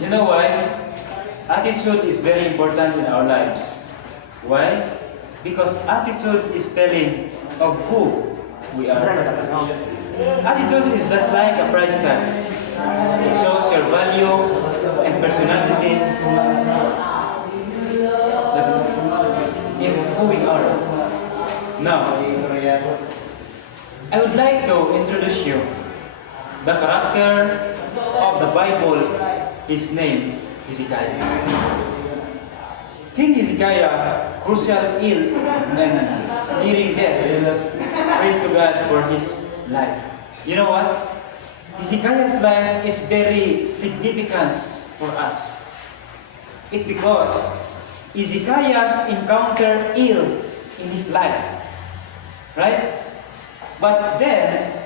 You know why? Attitude is very important in our lives. Why? Because attitude is telling of who we are. Attitude is just like a price tag. It shows your value and personality that in who we are. Now, I would like to introduce you the character of the Bible. His name Hezekiah. King Hezekiah, crucial ill and nearing death. Praise to God for his life. You know what? Hezekiah's life is very significant for us. It's because Hezekiah's encountered ill in his life. Right? But then,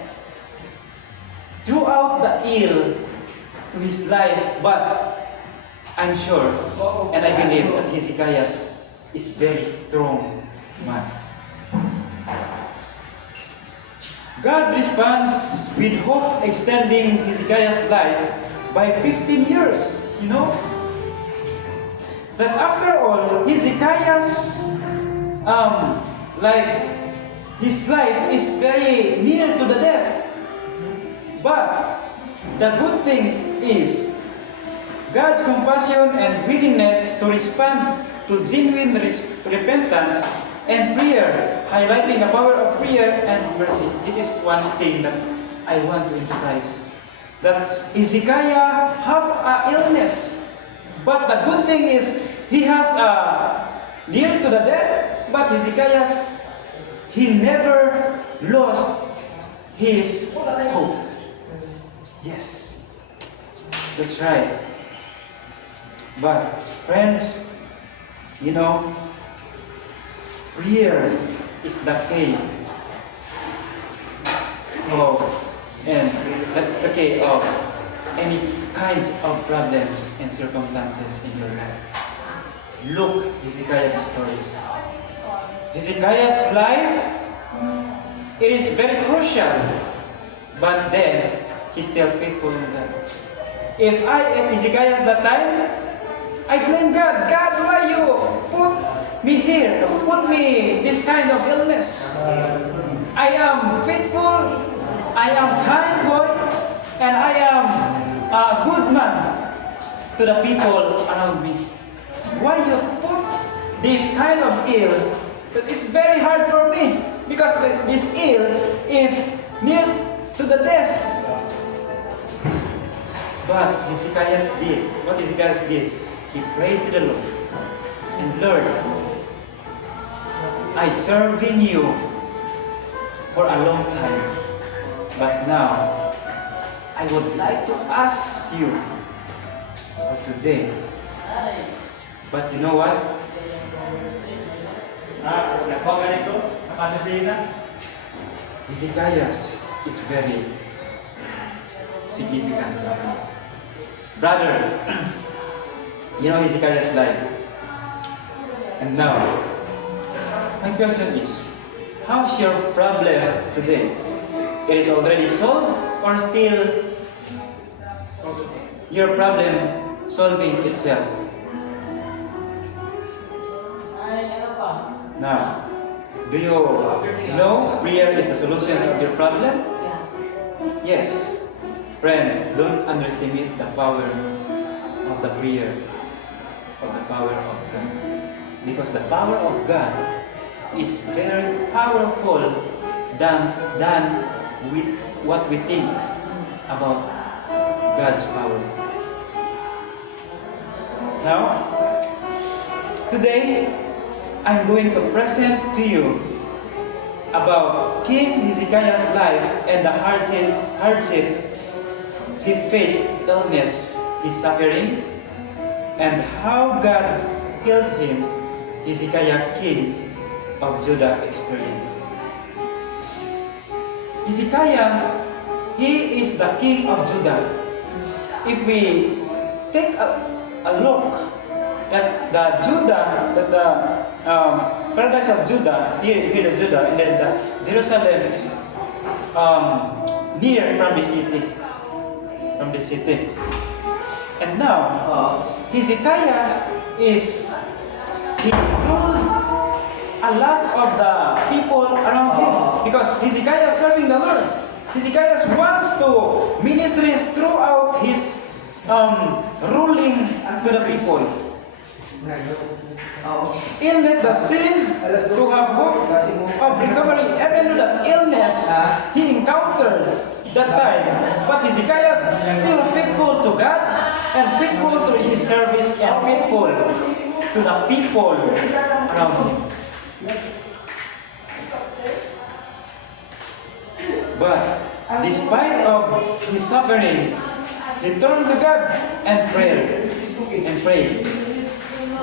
throughout the ill to his life, but I'm sure and I believe that Hezekiah is very strong man. God responds with hope, extending Hezekiah's life by 15 years. You know? That after all, Hezekiah's his life is very near to the death. But the good thing is God's compassion and willingness to respond to genuine repentance and prayer, highlighting the power of prayer and mercy. This is one thing that I want to emphasize. That Hezekiah have an illness, but the good thing is he has near to the death, but Hezekiah, he never lost his hope. Yes, that's right. But friends, you know, prayer is the key of, and that's the key of any kinds of problems and circumstances in your life. Look Hezekiah's stories. Hezekiah's life, it is very crucial, but then he's still faithful in God. If I am Hezekiah that time, I blame God. God, why you put me here? Put me this kind of illness. I am faithful, I am kind boy, and I am a good man to the people around me. Why you put this kind of ill that is very hard for me? Because this ill is near to the death. But Hezekiah did. What Hezekiah did? He prayed to the Lord. And Lord, I serving you for a long time. But now, I would like to ask you for today. But you know what? Hezekiah is very significant. Brother, you know Hezekiah's life. And now, my question is, how's your problem today? It is already solved or still your problem solving itself? Now, do you know prayer is the solution of your problem? Yes. Friends, don't underestimate the power of the prayer, of the power of God. Because the power of God is very powerful than with what we think about God's power. Now, today, I'm going to present to you about King Hezekiah's life and the hardship he faced, illness, his suffering, and how God healed him, Hezekiah, king of Judah experience. Hezekiah, he is the king of Judah. If we take a look at the paradise of Judah, here in Judah, and then the Jerusalem is near from the city. And now, Hezekiah is, he ruled a lot of the people around him because Hezekiah is serving the Lord. Hezekiah wants to minister throughout his ruling to the people. In the sin to have hope of recovery, even though that illness he encountered that time, but Hezekiah still faithful to God and faithful to his service and faithful to the people around him. But despite of his suffering, he turned to God and prayed.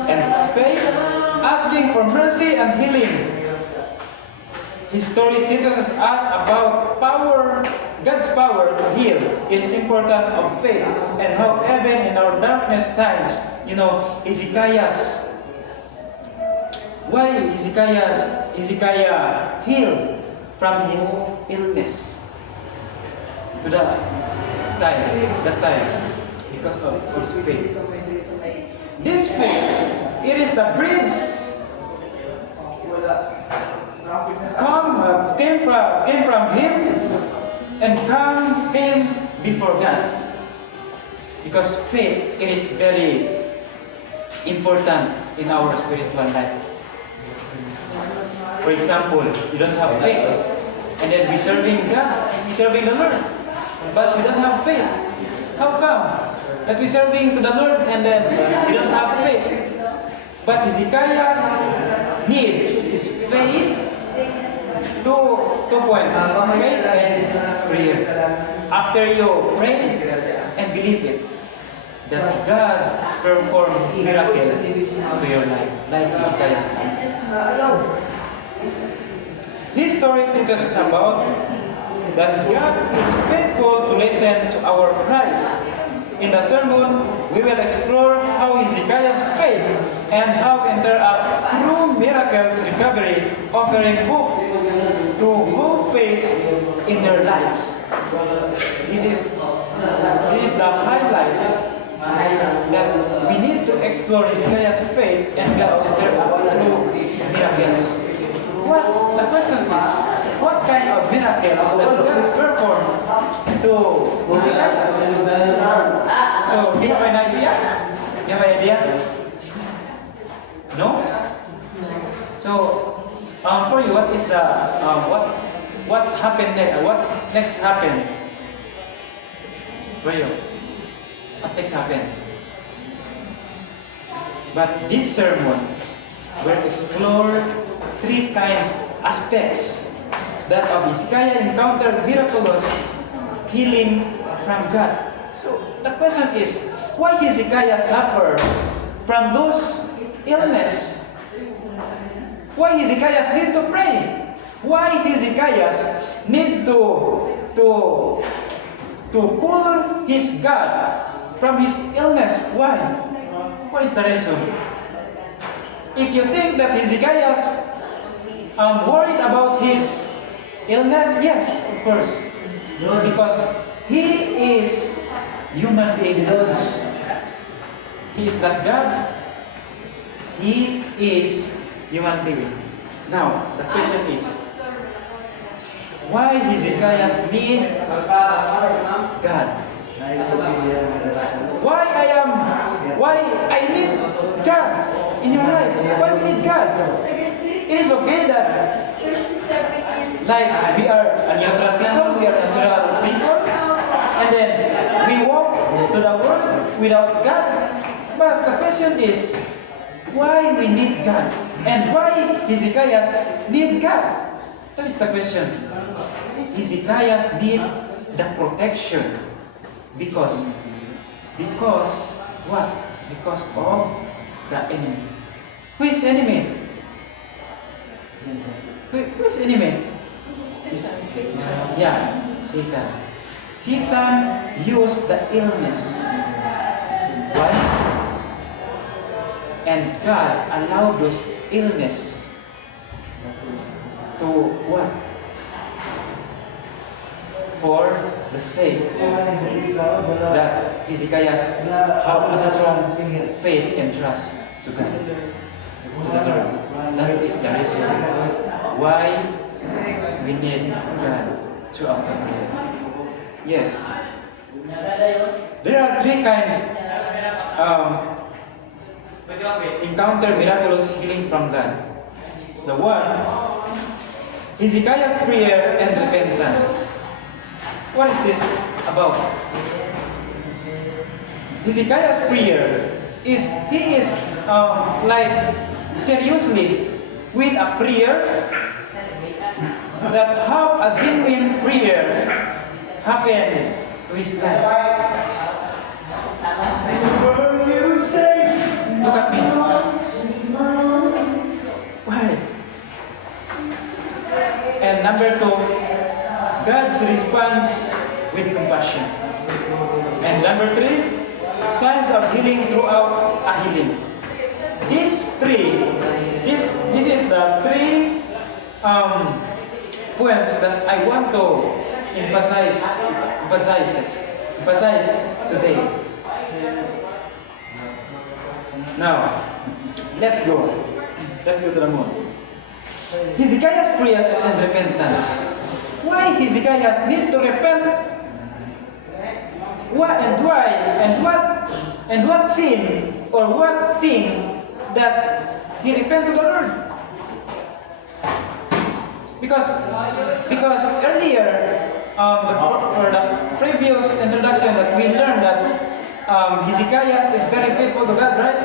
And faith, asking for mercy and healing. His story teaches us about power, God's power to heal. It is important of faith and how even in our darkness times, why Hezekiah healed from his illness to that time because of his faith. This faith, it is the bridge came from him and came before God. Because faith, it is very important in our spiritual life. For example, you don't have faith, and then we serving God, serving the Lord, but we don't have faith. How come that we serving to the Lord and then we don't have faith? But Hezekiah's need is faith. Two points: faith and prayer. After you pray and believe it, that God perform His miracle to your life, like Hezekiah's life. This story teaches us about that God is faithful to listen to our cries. In the sermon, we will explore how Hezekiah's faith and how interact through miracles recovery, offering hope to who face in their lives. This is the highlight that we need to explore Hezekiah's faith and God's interact through miracles. The question is, what kind of miracles that God performed to Hezekiah? So, do you have an idea? You have an idea? No? So, for you, what is the what happened next? What next happened? For you, what next happened? But this sermon will explore three aspects that of Hezekiah encountered miraculous healing from God. So the question is, why Hezekiah suffered from those illness? Why Hezekiah need to pray? Why Hezekiah need to call his God from his illness? Why? What is the reason? If you think that Hezekiah worried about his illness, yes, of course. Because he is human being. He is not God. He is human being. Now, the question is, why Hezekiah need God? Why I need God in your life? Why we need God? It is okay that, like, we are a neutral people, we are natural people, and then we walk to the world without God. But the question is, why we need God? And why Hezekiah need God? That is the question. Hezekiah need the protection. Because what? Because of the enemy. Who is enemy? Who is enemy? Satan. Satan used the illness. Why? And God allowed those illness to what? For the sake that Hezekiah have a strong faith and trust to God, to the Lord. That is the reason why we need God to our prayer. Yes, there are three kinds encounter miraculous healing from God. The one, Hezekiah's prayer and repentance. What is this about? Hezekiah's prayer is he is like seriously with a prayer that have a genuine prayer happen to his life. Look at me. Why? And number two, God's response with compassion. And number three, signs of healing throughout a healing. These three, this is the three points that I want to emphasize today. Now, let's go to the moon. Hezekiah's prayer and repentance. Why Hezekiah need to repent? Why and what sin or what thing that he repent to the Lord? Because earlier for the previous introduction that we learned that Hezekiah is very faithful to God, right?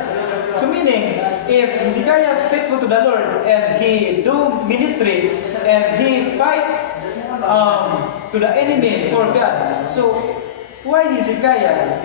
So meaning, if Hezekiah is faithful to the Lord and he do ministry and he fight to the enemy for God, so why Hezekiah